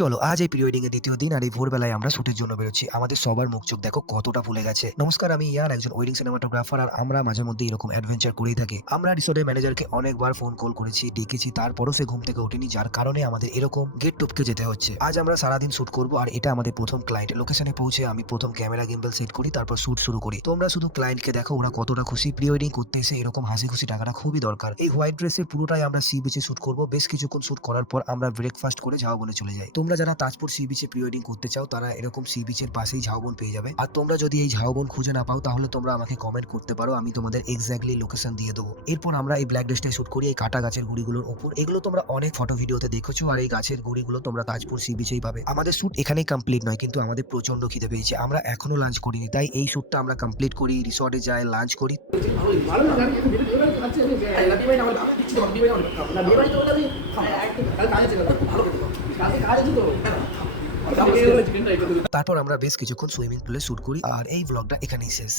চলো আজ এই প্রি ওয়েডিং এর দ্বিতীয় দিন আর এই ভোরবেলায় আমরা শুটের জন্য বেরোচ্ছি। আমাদের সবার মুখ চোখ দেখো কতটা ফুলে গেছে। নমস্কার, আমি ইয়ান, একজন ওয়েডিং সিনেমাটোগ্রাফার, আর আমরা মাঝে মধ্যে এরকম অ্যাডভেঞ্চার করেই থাকি। আমরা রিসোর্টের ম্যানেজারকে অনেকবার ফোন কল করেছি, ডেকেছি, তারপরও সে ঘুম থেকে ওঠেনি, যার কারণে আমাদের এরকম গেট টপকে যেতে হচ্ছে। আজ আমরা সারাদিন শুট করব আর এটা আমাদের প্রথম ক্লায়েন্ট। লোকেশনে পৌঁছে আমি প্রথম ক্যামেরা গিম্বল সেট করি, তারপর শুট শুরু করি। তোমরা শুধু ক্লায়েন্টকে দেখো ওরা কতটা খুশি। প্রি ওয়েডিং করতে এসে এরকম হাসি খুশি টাকাটা খুবই দরকার। এই হোয়াইট ড্রেসে পুরোটাই আমরা সি বিচে শুট করব। বেশ কিছুক্ষণ শুট করার পর আমরা ব্রেকফাস্ট করে ঝাউবনে চলে যাই। তোমরা যারা তাজপুর সি বিচে প্রি ওয়েডিং করতে চাও তারা এরকম সি বিচের পাশেই ঝাউবন পেয়ে যাবে। আর তোমরা যদি এই ঝাউবন খুঁজে না পাও তাহলে তোমরা আমাকে কমেন্ট করতে পারো, আমি তোমাদের এক্স্যাক্টলি লোকেশন দিয়ে দেবো। এরপর আমরা এই ব্ল্যাক ড্রেসটাই শুট করি এই কাটা গাছের গুড়িগুলোর উপর। এগুলো তোমরা অনেক ফটো ভিডিওতে দেখেছো, আর এই গাছের গুড়িগুলো তোমরা তাজপুর সি বিচেই পাবে। আমাদের শুট এখানেই কমপ্লিট নয়, কিন্তু আমাদের প্রচন্ড খিদে পেয়েছে। আমরা এখনো লাঞ্চ করিনি, তাই এই শুটটা আমরা কমপ্লিট করি, রিসর্টে যাই, লাঞ্চ করি। তারপর আমরা বেশ কিছুক্ষণ সুইমিং পুলে শুট করি, আর এই ব্লগটা এখানেই শেষ।